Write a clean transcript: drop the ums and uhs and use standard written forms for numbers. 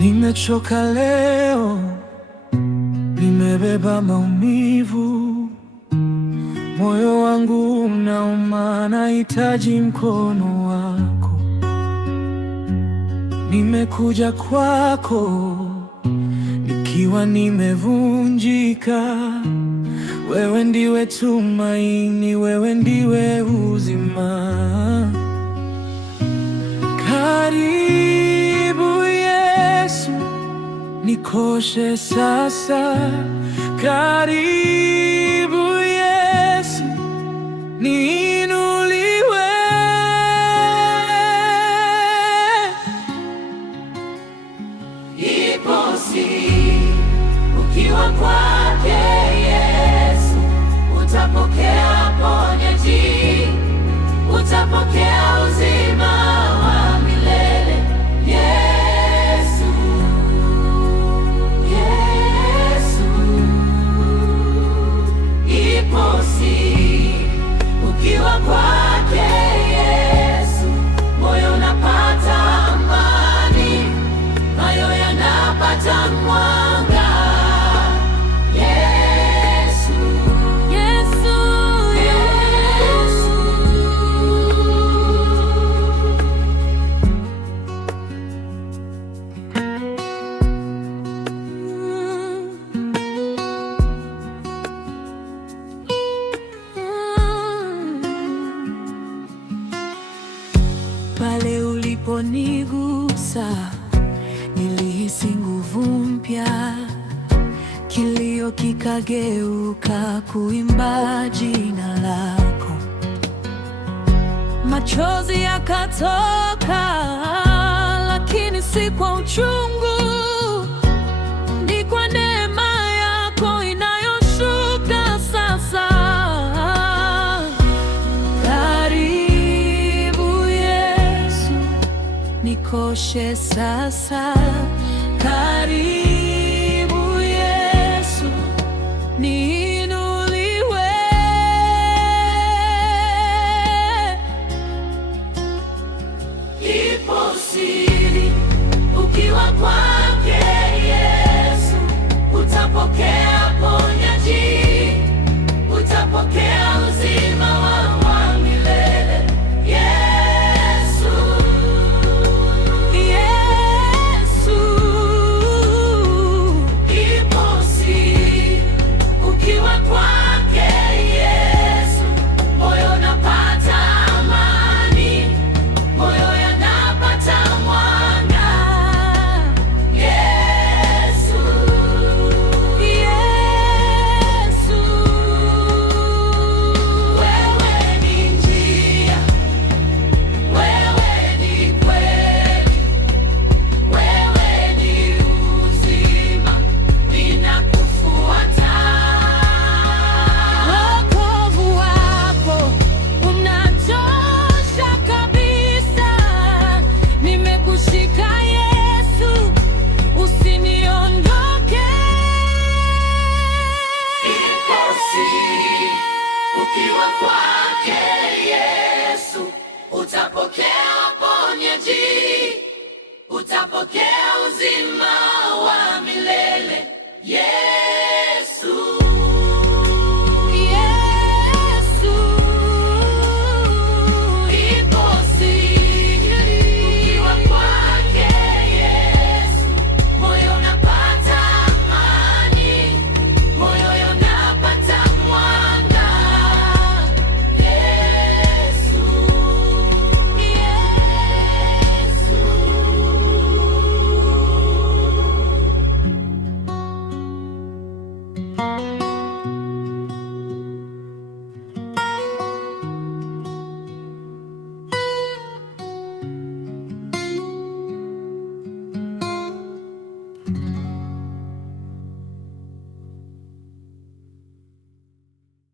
Nimechoka leo, nimebeba maumivu, moyo wangu unauma, nahitaji mkono wako. Nimekuja kwako nikiwa nimevunjika, wewe ndiwe tumaini, wewe ndiwe uzima. Karibu Yesu, nikoshe sasa. Karibu Yesu, niinuliwe. Ipo siri ukiwa kwake Yesu, utapokea ponyaji, utapokea uzima wa milele. Yesu, Yesu. Ipo siri ukiwa kwake Yesu, moyo unapata amani, moyo yanapata mwanga. Yesu, Yesu, Yesu. Pale uliponigusa nilihisi nguvu mpya, kilio kikageuka kuimba jina lako, machozi yakatoka, lakini si kwa uchungu, ni kwa neema yako inayoshuka sasa. Karibu Yesu, nikoshe sasa. Karibu Yesu, niinuliwe. Ipo siri ukiwa kwake Yesu, utapokea ponyaji, utapokea uzima wa milele. Yesu, Yesu, ipo siri ukiwa kwake Yesu, moyo unapata amani, moyo yanapata mwanga. Yesu, Yesu. wewe ni njia, wewe ni kweli, wewe ni uzima, ninakufuata. Wokovu wako unatosha kabisa. Nimekushika Yesu, usiniondoke. Ipo siri ukiwa kwake Yesu, utapokea ponyaji, utapokea uzima wa milele.